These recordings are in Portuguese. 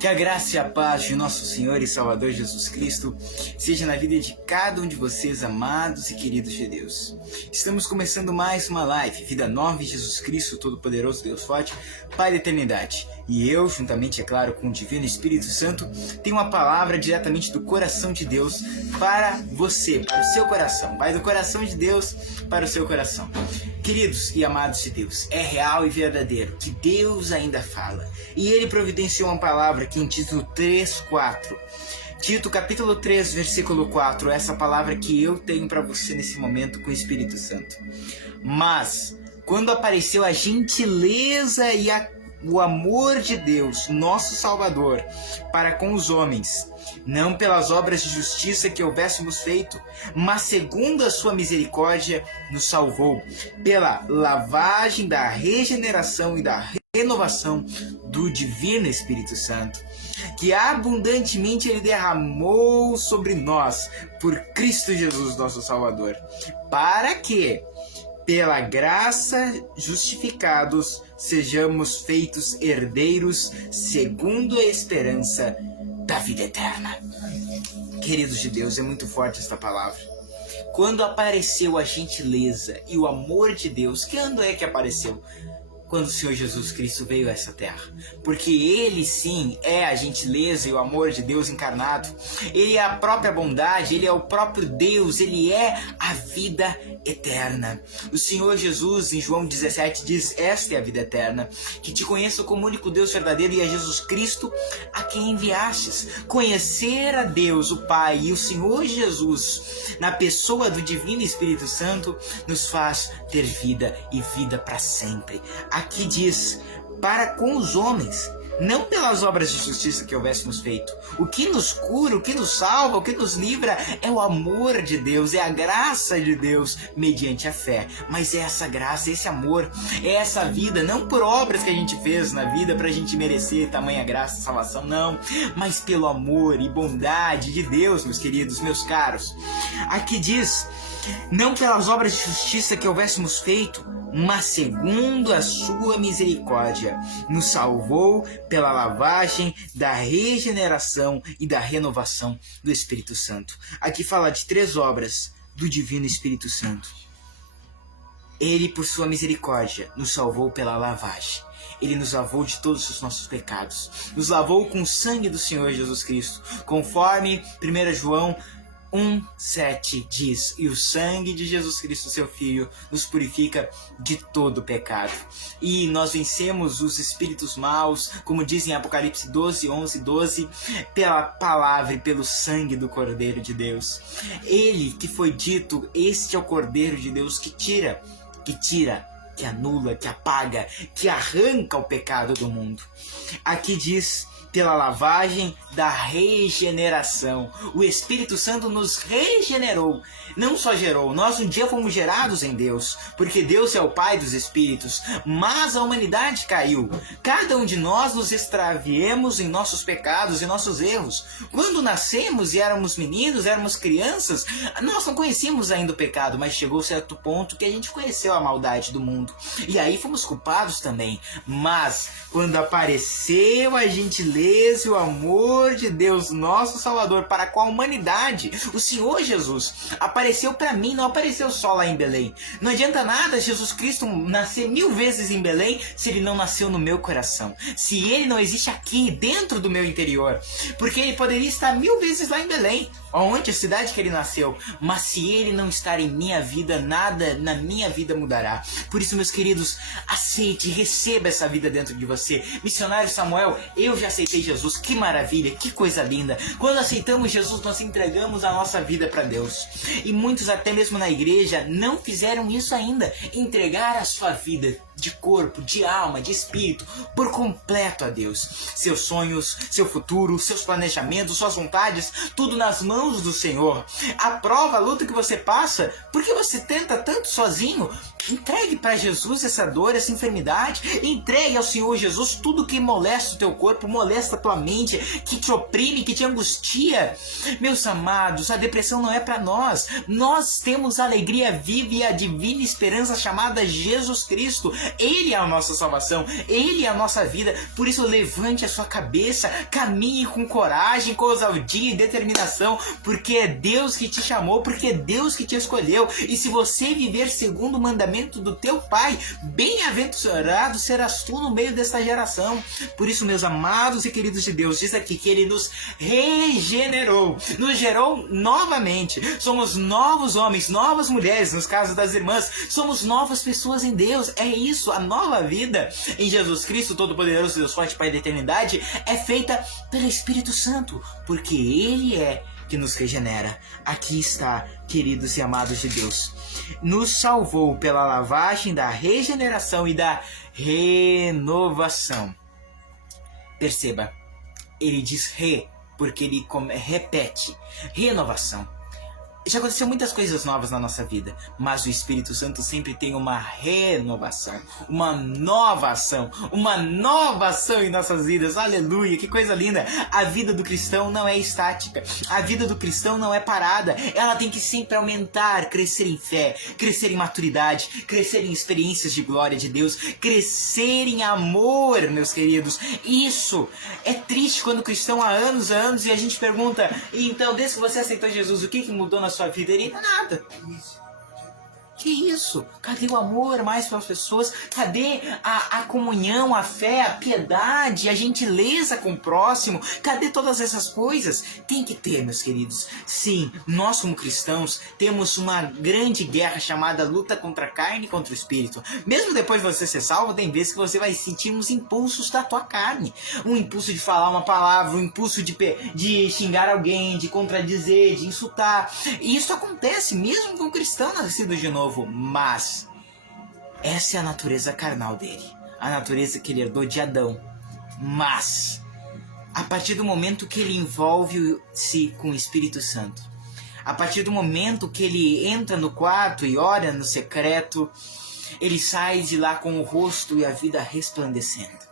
Que a graça e a paz de nosso Senhor e Salvador Jesus Cristo seja na vida de cada um de vocês, amados e queridos de Deus. Estamos começando mais uma live, Vida Nova em Jesus Cristo, Todo-Poderoso Deus Forte, Pai da Eternidade. E eu, juntamente, é claro, com o Divino Espírito Santo, tenho uma palavra diretamente do coração de Deus para você, para o seu coração. Vai do coração de Deus para o seu coração. Queridos e amados de Deus, é real e verdadeiro que Deus ainda fala. E Ele providenciou uma palavra aqui em Tito 3:4. Tito capítulo 3, versículo 4, essa palavra que eu tenho para você nesse momento com o Espírito Santo. Mas, quando apareceu a gentileza e o amor de Deus, nosso Salvador, para com os homens, não pelas obras de justiça que houvéssemos feito, mas segundo a sua misericórdia, nos salvou, pela lavagem da regeneração e da renovação do Divino Espírito Santo, que abundantemente Ele derramou sobre nós, por Cristo Jesus, nosso Salvador, para que, pela graça justificados, sejamos feitos herdeiros segundo a esperança da vida eterna. Queridos de Deus, é muito forte esta palavra. Quando apareceu a gentileza e o amor de Deus, quando é que apareceu? Quando o Senhor Jesus Cristo veio a essa terra. Porque Ele sim é a gentileza e o amor de Deus encarnado. Ele é a própria bondade, Ele é o próprio Deus, Ele é a vida eterna. O Senhor Jesus em João 17 diz: esta é a vida eterna, que te conheça como único Deus verdadeiro e a Jesus Cristo a quem enviastes. Conhecer a Deus, o Pai e o Senhor Jesus na pessoa do Divino Espírito Santo nos faz ter vida e vida para sempre. Aqui diz, para com os homens, não pelas obras de justiça que houvéssemos feito. O que nos cura, o que nos salva, o que nos livra é o amor de Deus, é a graça de Deus mediante a fé. Mas é essa graça, esse amor, é essa vida, não por obras que a gente fez na vida para a gente merecer tamanha graça e salvação, não. Mas pelo amor e bondade de Deus, meus queridos, meus caros. Aqui diz, não pelas obras de justiça que houvéssemos feito, mas segundo a sua misericórdia, nos salvou pela lavagem da regeneração e da renovação do Espírito Santo. Aqui fala de 3 obras do Divino Espírito Santo. Ele, por sua misericórdia, nos salvou pela lavagem. Ele nos lavou de todos os nossos pecados. Nos lavou com o sangue do Senhor Jesus Cristo. Conforme 1 João 1:7 diz, e o sangue de Jesus Cristo, seu Filho, nos purifica de todo pecado. E nós vencemos os espíritos maus, como diz em Apocalipse 12:11-12, pela palavra e pelo sangue do Cordeiro de Deus. Ele que foi dito, este é o Cordeiro de Deus que tira, que anula, que apaga, que arranca o pecado do mundo. Aqui diz, pela lavagem da regeneração. O Espírito Santo nos regenerou, não só gerou, nós um dia fomos gerados em Deus, porque Deus é o Pai dos Espíritos, mas a humanidade caiu. Cada um de nós nos extraviemos em nossos pecados e nossos erros. Quando nascemos e éramos meninos, éramos crianças, nós não conhecíamos ainda o pecado, mas chegou certo ponto que a gente conheceu a maldade do mundo. E aí fomos culpados também. Mas quando apareceu a gentileza e o amor de Deus, nosso Salvador, para com a humanidade, o Senhor Jesus apareceu para mim, não apareceu só lá em Belém. Não adianta nada Jesus Cristo nascer 1000 vezes em Belém se Ele não nasceu no meu coração, se Ele não existe aqui dentro do meu interior, porque Ele poderia estar 1000 vezes lá em Belém, onde a cidade que Ele nasceu, mas se Ele não estar em minha vida, nada na minha vida mudará. Por isso, meus queridos, aceite, receba essa vida dentro de você. Missionário Samuel, eu já aceitei Jesus, que maravilha, que coisa linda. Quando aceitamos Jesus, nós entregamos a nossa vida para Deus. E muitos até mesmo na igreja não fizeram isso ainda, entregar a sua vida de corpo, de alma, de espírito, por completo a Deus. Seus sonhos, seu futuro, seus planejamentos, suas vontades, tudo nas mãos do Senhor. A prova, a luta que você passa, porque você tenta tanto sozinho, entregue para Jesus essa dor, essa enfermidade, entregue ao Senhor Jesus tudo que molesta o teu corpo, molesta a tua mente, que te oprime, que te angustia. Meus amados, a depressão não é para nós. Nós temos a alegria viva e a divina esperança chamada Jesus Cristo. Ele é a nossa salvação, Ele é a nossa vida. Por isso levante a sua cabeça, caminhe com coragem, com ousadia e determinação, porque é Deus que te chamou, porque é Deus que te escolheu. E se você viver segundo o mandamento do teu Pai, bem-aventurado serás tu no meio desta geração. Por isso, meus amados e queridos de Deus, diz aqui que Ele nos regenerou, nos gerou novamente. Somos novos homens, novas mulheres, nos casos das irmãs, somos novas pessoas em Deus. É isso, a nova vida em Jesus Cristo, Todo-Poderoso, Deus Forte, Pai da Eternidade, é feita pelo Espírito Santo, porque Ele é que nos regenera. Aqui está, queridos e amados de Deus. Nos salvou pela lavagem da regeneração e da renovação. Perceba, ele diz porque ele repete. Renovação. Já aconteceu muitas coisas novas na nossa vida, mas o Espírito Santo sempre tem uma renovação, uma nova ação em nossas vidas. Aleluia, que coisa linda! A vida do cristão não é estática, a vida do cristão não é parada, ela tem que sempre aumentar, crescer em fé, crescer em maturidade, crescer em experiências de glória de Deus, crescer em amor, meus queridos. Isso é triste quando o cristão há anos e a gente pergunta, então desde que você aceitou Jesus, o que mudou na sua vida? Ele nada. Que isso? Cadê o amor mais pelas pessoas? Cadê a comunhão, a fé, a piedade, a gentileza com o próximo? Cadê todas essas coisas? Tem que ter, meus queridos. Sim, nós como cristãos temos uma grande guerra chamada luta contra a carne e contra o espírito. Mesmo depois de você ser salvo, tem vezes que você vai sentir uns impulsos da tua carne. Um impulso de falar uma palavra, um impulso de xingar alguém, de contradizer, de insultar. E isso acontece mesmo com o cristão nascido de novo. Mas essa é a natureza carnal dele, a natureza que ele herdou de Adão. Mas a partir do momento que ele envolve-se com o Espírito Santo, a partir do momento que ele entra no quarto e ora no secreto, ele sai de lá com o rosto e a vida resplandecendo.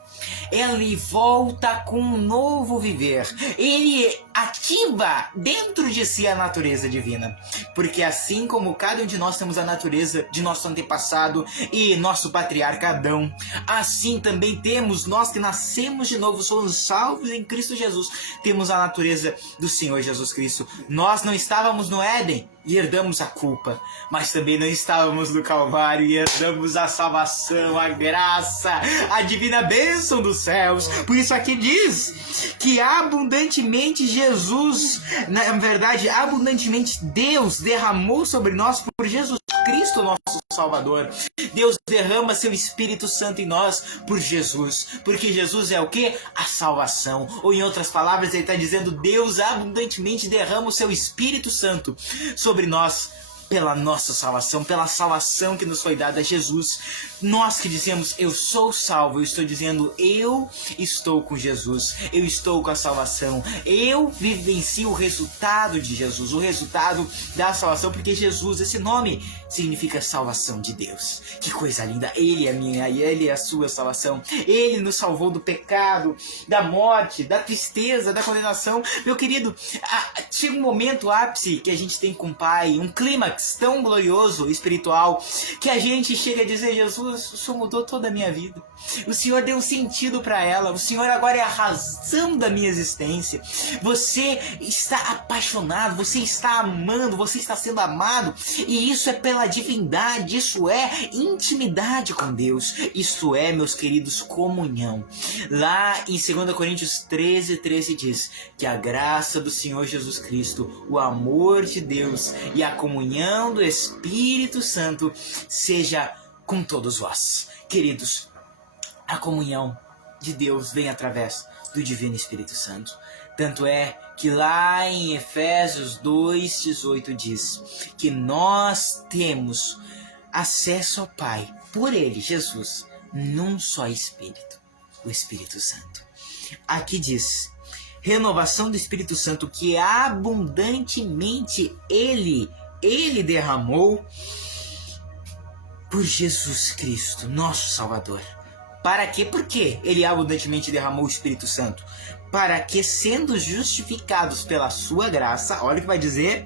Ele volta com um novo viver. Ele ativa dentro de si a natureza divina. Porque assim como cada um de nós temos a natureza de nosso antepassado e nosso patriarca Adão, assim também temos nós que nascemos de novo, somos salvos em Cristo Jesus, temos a natureza do Senhor Jesus Cristo. Nós não estávamos no Éden e herdamos a culpa, mas também não estávamos no Calvário e herdamos a salvação, a graça, a divina bênção dos céus. Por isso aqui diz que abundantemente Jesus, na verdade, abundantemente Deus derramou sobre nós por Jesus Cristo, nosso Salvador. Deus derrama seu Espírito Santo em nós por Jesus, porque Jesus é o que? A salvação. Ou em outras palavras, ele está dizendo, Deus abundantemente derrama o seu Espírito Santo sobre nós, pela nossa salvação, pela salvação que nos foi dada a Jesus. Nós que dizemos, eu sou salvo, eu estou dizendo, eu estou com Jesus, eu estou com a salvação, eu vivencio o resultado de Jesus, o resultado da salvação, porque Jesus, esse nome, significa salvação de Deus. Que coisa linda, Ele é a minha e Ele é a sua salvação. Ele nos salvou do pecado, da morte, da tristeza, da condenação. Meu querido, chega um momento ápice que a gente tem com o Pai, um clímax tão glorioso, espiritual, que a gente chega a dizer, Jesus, o Senhor mudou toda a minha vida. O Senhor deu um sentido para ela. O Senhor agora é a razão da minha existência. Você está apaixonado, você está amando, você está sendo amado. E isso é pela divindade, isso é intimidade com Deus. Isso é, meus queridos, comunhão. Lá em 2 Coríntios 13 diz que a graça do Senhor Jesus Cristo, o amor de Deus e a comunhão do Espírito Santo seja com todos vós. Queridos, a comunhão de Deus vem através do Divino Espírito Santo. Tanto é que lá em Efésios 2:18 diz que nós temos acesso ao Pai, por Ele, Jesus, num só Espírito, o Espírito Santo. Aqui diz, renovação do Espírito Santo que abundantemente Ele derramou por Jesus Cristo, nosso Salvador. Para quê? Por quê? Ele abundantemente derramou o Espírito Santo. Para que, sendo justificados pela sua graça, olha o que vai dizer,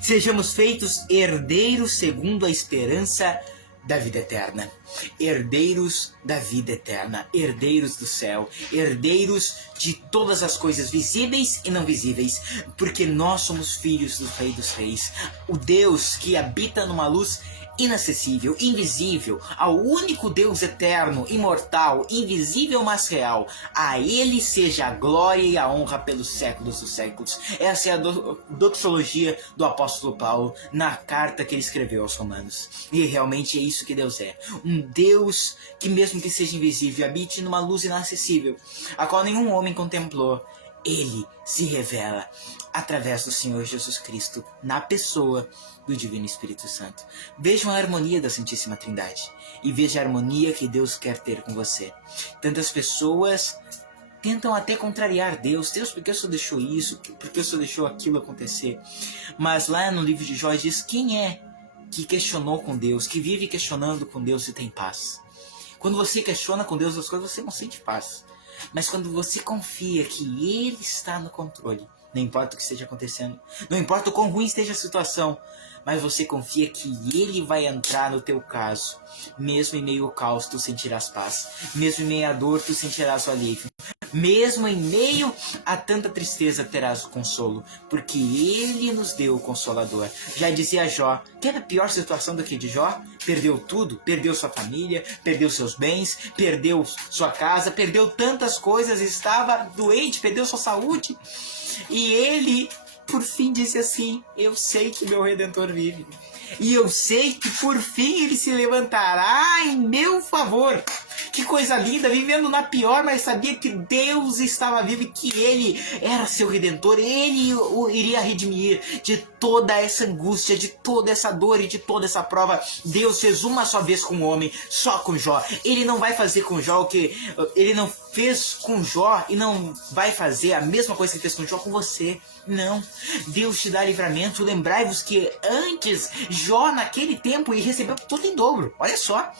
sejamos feitos herdeiros segundo a esperança da vida eterna. herdeiros da vida eterna, herdeiros do céu, herdeiros de todas as coisas visíveis e não visíveis, porque nós somos filhos do Rei dos Reis, o Deus que habita numa luz inacessível, invisível, ao único Deus eterno, imortal, invisível, mas real. A Ele seja a glória e a honra pelos séculos dos séculos. Essa é a doxologia do apóstolo Paulo na carta que ele escreveu aos Romanos. E realmente é isso que Deus é. Um Deus que, mesmo que seja invisível, habite numa luz inacessível, a qual nenhum homem contemplou. Ele se revela através do Senhor Jesus Cristo, na pessoa do Divino Espírito Santo. Vejam a harmonia da Santíssima Trindade e veja a harmonia que Deus quer ter com você. Tantas pessoas tentam até contrariar Deus. Deus, por que o Senhor deixou isso? Por que o Senhor deixou aquilo acontecer? Mas lá no livro de Jó diz: quem é que questionou com Deus, que vive questionando com Deus e tem paz? Quando você questiona com Deus as coisas, você não sente paz. Mas quando você confia que Ele está no controle, não importa o que esteja acontecendo, não importa o quão ruim esteja a situação, mas você confia que Ele vai entrar no teu caso, mesmo em meio ao caos tu sentirás paz, mesmo em meio à dor tu sentirás o alívio, mesmo em meio a tanta tristeza terás o consolo, porque Ele nos deu o Consolador. Já dizia Jó, quer a pior situação do que de Jó? Perdeu tudo, perdeu sua família, perdeu seus bens, perdeu sua casa, perdeu tantas coisas, estava doente, perdeu sua saúde. E ele, por fim, disse assim: eu sei que meu Redentor vive. E eu sei que por fim ele se levantará em meu favor. Que coisa linda, vivendo na pior, mas sabia que Deus estava vivo e que Ele era seu Redentor. Ele o iria redimir de toda essa angústia, de toda essa dor e de toda essa prova. Deus fez uma só vez com o homem, só com Jó. Ele não vai fazer com Jó o que ele não fez com Jó e não vai fazer a mesma coisa que fez com Jó com você. Não, Deus te dá livramento. Lembrai-vos que antes Jó naquele tempo ele recebeu tudo em dobro, olha só.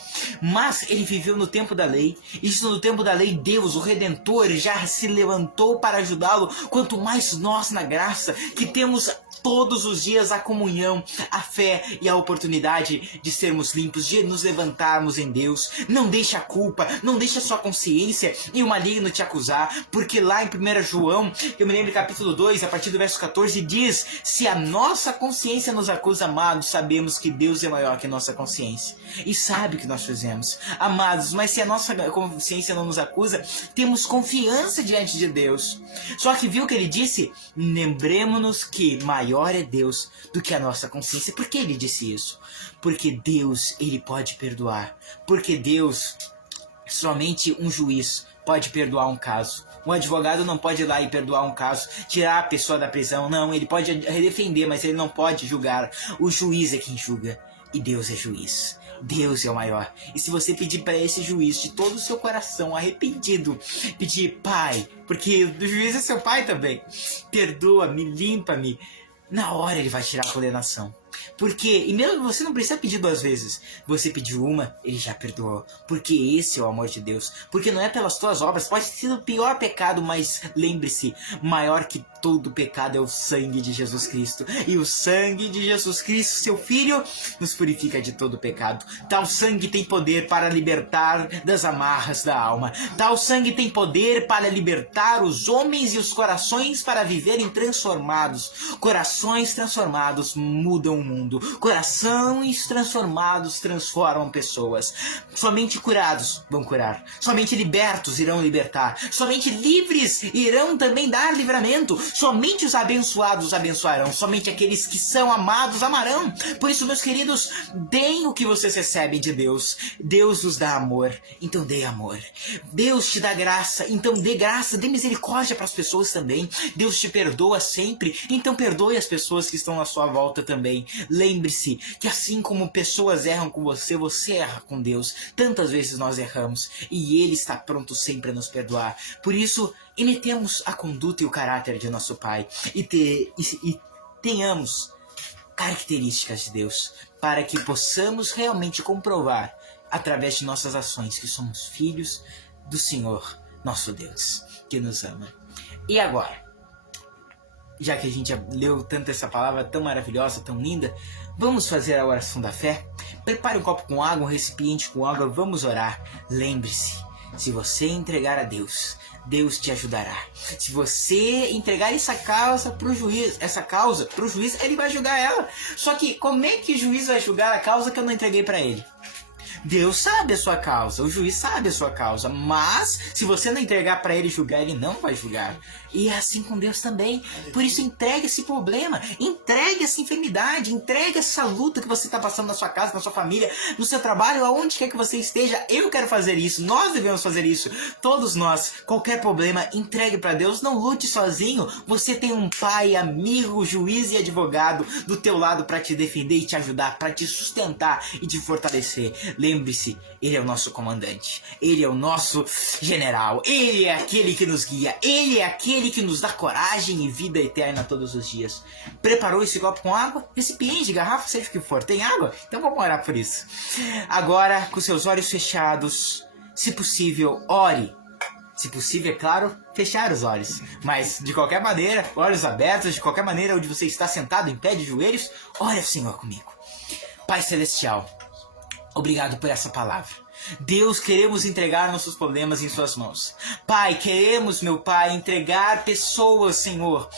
Mas ele viveu no tempo da lei. Isso no tempo da lei, Deus, o Redentor, já se levantou para ajudá-lo. Quanto mais nós na graça, que temos todos os dias a comunhão, a fé e a oportunidade de sermos limpos, de nos levantarmos em Deus. Não deixe a culpa, não deixe a sua consciência e o maligno te acusar, porque lá em 1 João, eu me lembro capítulo 2, a partir do verso 14, diz: se a nossa consciência nos acusa, amados, sabemos que Deus é maior que a nossa consciência e sabe o que nós fizemos. Amados, mas se a nossa consciência não nos acusa, temos confiança diante de Deus. Só que viu o que ele disse? Lembremos-nos que maior é Deus do que a nossa consciência. Por que ele disse isso? Porque Deus, ele pode perdoar. Porque Deus, somente um juiz pode perdoar um caso. Um advogado não pode ir lá e perdoar um caso, tirar a pessoa da prisão. Não, ele pode defender, mas ele não pode julgar. O juiz é quem julga. E Deus é juiz. Deus é o maior. E se você pedir para esse juiz de todo o seu coração, arrependido, pedir: Pai, porque o juiz é seu pai também, perdoa-me, limpa-me, na hora ele vai tirar a condenação. Porque, e mesmo você não precisa pedir 2 vezes. Você pediu uma, ele já perdoou. Porque esse é o amor de Deus. Porque não é pelas tuas obras. Pode ser o pior pecado, mas lembre-se, maior que todo pecado é o sangue de Jesus Cristo. E o sangue de Jesus Cristo, seu Filho, nos purifica de todo pecado. Tal sangue tem poder para libertar das amarras da alma. Tal sangue tem poder para libertar os homens e os corações para viverem transformados. Corações transformados mudam o mundo. Corações transformados transformam pessoas. Somente curados vão curar. Somente libertos irão libertar. Somente livres irão também dar livramento. Somente os abençoados abençoarão. Somente aqueles que são amados amarão. Por isso, meus queridos, deem o que vocês recebem de Deus. Deus nos dá amor, então dê amor. Deus te dá graça, então dê graça. Dê misericórdia para as pessoas também. Deus te perdoa sempre, então perdoe as pessoas que estão à sua volta também. Lembre-se que assim como pessoas erram com você, você erra com Deus. Tantas vezes nós erramos e Ele está pronto sempre a nos perdoar. Por isso, imitemos a conduta e o caráter de nosso Pai e tenhamos características de Deus para que possamos realmente comprovar através de nossas ações que somos filhos do Senhor, nosso Deus, que nos ama. E agora, já que a gente já leu tanto essa palavra tão maravilhosa, tão linda, vamos fazer a oração da fé? Prepare um copo com água, um recipiente com água, vamos orar. Lembre-se, se você entregar a Deus, Deus te ajudará. Se você entregar essa causa pro juiz, ele vai julgar ela. Só que como é que o juiz vai julgar a causa que eu não entreguei para ele? Deus sabe a sua causa, o juiz sabe a sua causa, mas se você não entregar para ele julgar, ele não vai julgar. E é assim com Deus também. Por isso entregue esse problema, entregue essa enfermidade, entregue essa luta que você está passando na sua casa, na sua família, no seu trabalho, aonde quer que você esteja. Eu quero fazer isso, nós devemos fazer isso, todos nós. Qualquer problema, entregue para Deus, não lute sozinho. Você tem um pai, amigo, juiz e advogado do teu lado para te defender e te ajudar, para te sustentar e te fortalecer. Lembre-se, Ele é o nosso comandante, Ele é o nosso general, Ele é aquele que nos guia, Ele é aquele que nos dá coragem e vida eterna todos os dias. Preparou esse copo com água? Recipiente, garrafa, seja o que for, tem água? Então vamos orar por isso. Agora, com seus olhos fechados, se possível, ore. Se possível, é claro, fechar os olhos. Mas, de qualquer maneira, olhos abertos, de qualquer maneira, onde você está sentado em pé de joelhos, ore ao Senhor comigo. Pai Celestial, obrigado por essa palavra. Deus, queremos entregar nossos problemas em suas mãos. Pai, queremos, meu Pai, entregar pessoas, Senhor.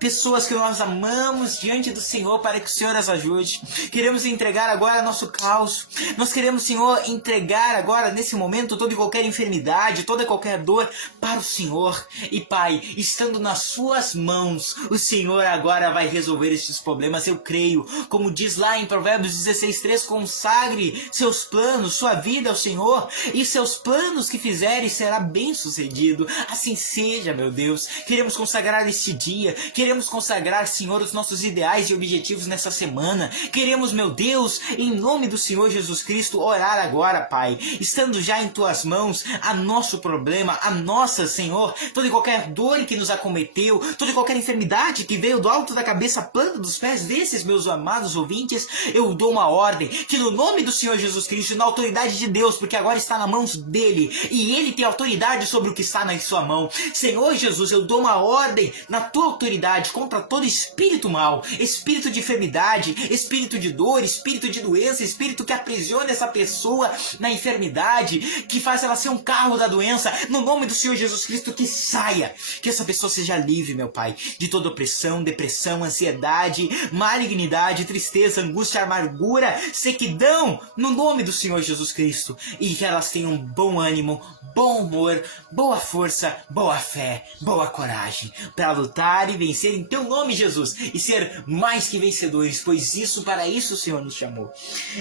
Pessoas que nós amamos diante do Senhor para que o Senhor as ajude. Queremos entregar agora nosso caos. Nós queremos, Senhor, entregar agora, nesse momento, toda e qualquer enfermidade, toda e qualquer dor para o Senhor. E, Pai, estando nas suas mãos, o Senhor agora vai resolver estes problemas. Eu creio, como diz lá em Provérbios 16:3, consagre seus planos, sua vida ao Senhor, e seus planos que fizerem será bem sucedido. Assim seja, meu Deus. Queremos consagrar este dia, queremos consagrar, Senhor, os nossos ideais e objetivos nessa semana. Queremos, meu Deus, em nome do Senhor Jesus Cristo, orar agora, Pai, estando já em tuas mãos a nosso problema, a nossa, Senhor, toda e qualquer dor que nos acometeu, toda e qualquer enfermidade que veio do alto da cabeça à planta dos pés desses meus amados ouvintes. Eu dou uma ordem, que no nome do Senhor Jesus Cristo, na autoridade de Deus, porque agora está nas mãos dele, e ele tem autoridade sobre o que está na sua mão. Senhor Jesus, eu dou uma ordem na tua autoridade contra todo espírito mau, espírito de enfermidade, espírito de dor, espírito de doença, espírito que aprisiona essa pessoa na enfermidade, que faz ela ser um carro da doença. No nome do Senhor Jesus Cristo, que saia, que essa pessoa seja livre, meu Pai, de toda opressão, depressão, ansiedade, malignidade, tristeza, angústia, amargura, sequidão, no nome do Senhor Jesus Cristo. E que elas tenham bom ânimo, bom humor, boa força, boa fé, boa coragem para lutar e vencer em teu nome, Jesus, e ser mais que vencedores, pois para isso o Senhor nos chamou.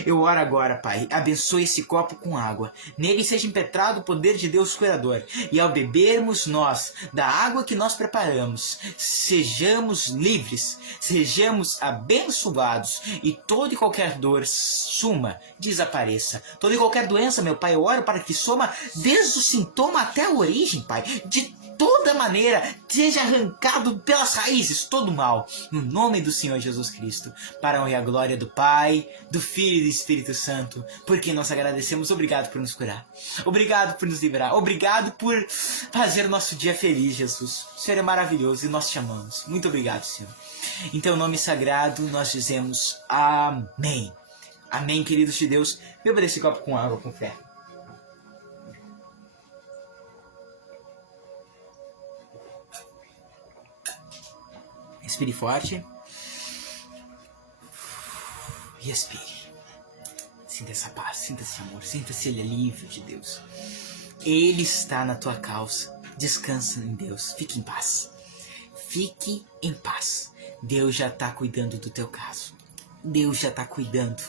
Eu oro agora, Pai, abençoe esse copo com água, nele seja impetrado o poder de Deus curador, e ao bebermos nós da água que nós preparamos, sejamos livres, sejamos abençoados, e toda e qualquer dor suma, desapareça. Toda e qualquer doença, meu Pai, eu oro para que soma desde o sintoma até a origem, Pai, de toda maneira, seja arrancado pelas raízes todo o mal, no nome do Senhor Jesus Cristo, para a honra e a glória do Pai, do Filho e do Espírito Santo, porque nós agradecemos. Obrigado por nos curar, obrigado por nos livrar, obrigado por fazer o nosso dia feliz, Jesus. O Senhor é maravilhoso e nós te amamos. Muito obrigado, Senhor. Em teu nome sagrado nós dizemos amém. Amém, queridos de Deus. Beba desse copo com água, com fé. Respire forte. E expire. Sinta essa paz, sinta esse amor, sinta esse alívio de Deus. Ele está na tua causa. Descansa em Deus. Fique em paz. Fique em paz. Deus já está cuidando do teu caso. Deus já está cuidando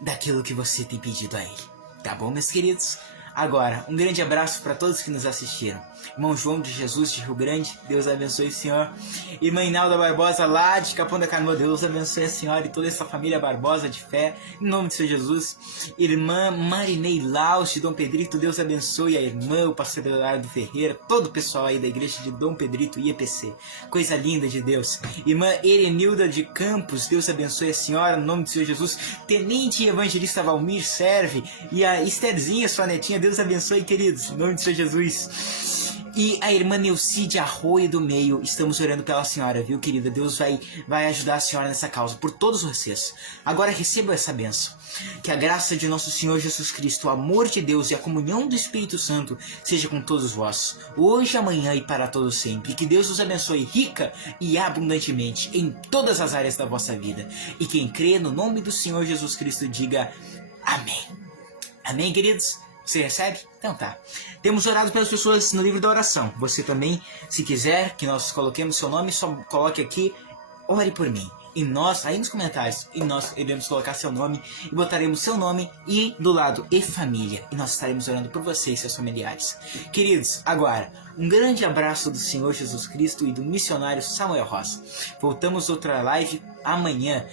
daquilo que você tem pedido a Ele. Tá bom, meus queridos? Agora, um grande abraço para todos que nos assistiram. Irmão João de Jesus de Rio Grande, Deus abençoe o senhor. Irmã Inalda Barbosa lá de Capão da Canoa, Deus abençoe a senhora e toda essa família Barbosa de fé, em nome de Senhor Jesus. Irmã Marinei Laus de Dom Pedrito, Deus abençoe a irmã, o pastor Eduardo Ferreira, todo o pessoal aí da igreja de Dom Pedrito IEPC. Coisa linda de Deus. Irmã Erenilda de Campos, Deus abençoe a senhora, em nome de Senhor Jesus. Tenente Evangelista Valmir Serve e a Estherzinha, sua netinha, Deus abençoe, queridos, em nome de Senhor Jesus. E a irmã Neucide Arroio do Meio, estamos orando pela senhora, viu, querida? Deus vai ajudar a senhora nessa causa, por todos vocês. Agora receba essa bênção. Que a graça de nosso Senhor Jesus Cristo, o amor de Deus e a comunhão do Espírito Santo seja com todos vós, hoje, amanhã e para todos sempre. Que Deus os abençoe rica e abundantemente em todas as áreas da vossa vida. E quem crê no nome do Senhor Jesus Cristo diga amém. Amém, queridos? Você recebe? Então tá. Temos orado pelas pessoas no livro da oração. Você também, se quiser que nós coloquemos seu nome, só coloque aqui, ore por mim. E nós, aí nos comentários, e nós iremos colocar seu nome e botaremos seu nome e do lado e família. E nós estaremos orando por você e seus familiares. Queridos, agora, um grande abraço do Senhor Jesus Cristo e do missionário Samuel Rosa. Voltamos outra live amanhã,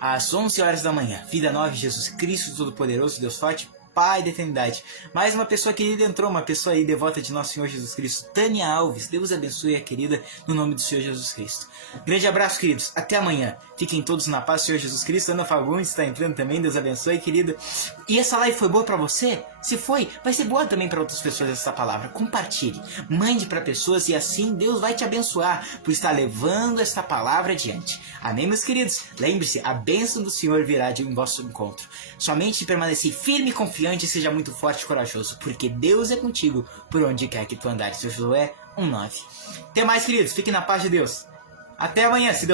às 11 horas da manhã. Vida nova, Jesus Cristo Todo-Poderoso, Deus Forte, Pai da eternidade. Mais uma pessoa querida entrou, uma pessoa aí devota de nosso Senhor Jesus Cristo, Tânia Alves. Deus abençoe a querida no nome do Senhor Jesus Cristo. Grande abraço, queridos. Até amanhã. Fiquem todos na paz do Senhor Jesus Cristo. Ana Fagundes está entrando também. Deus abençoe, querida. E essa live foi boa para você? Se foi, vai ser boa também para outras pessoas essa palavra. Compartilhe. Mande para pessoas e assim Deus vai te abençoar por estar levando esta palavra adiante. Amém, meus queridos? Lembre-se, a bênção do Senhor virá de um vosso encontro. Somente permanecer firme e confiante e seja muito forte e corajoso, porque Deus é contigo por onde quer que tu andares. Seu Josué 1:9. Até mais, queridos. Fiquem na paz de Deus. Até amanhã, se Deus quiser.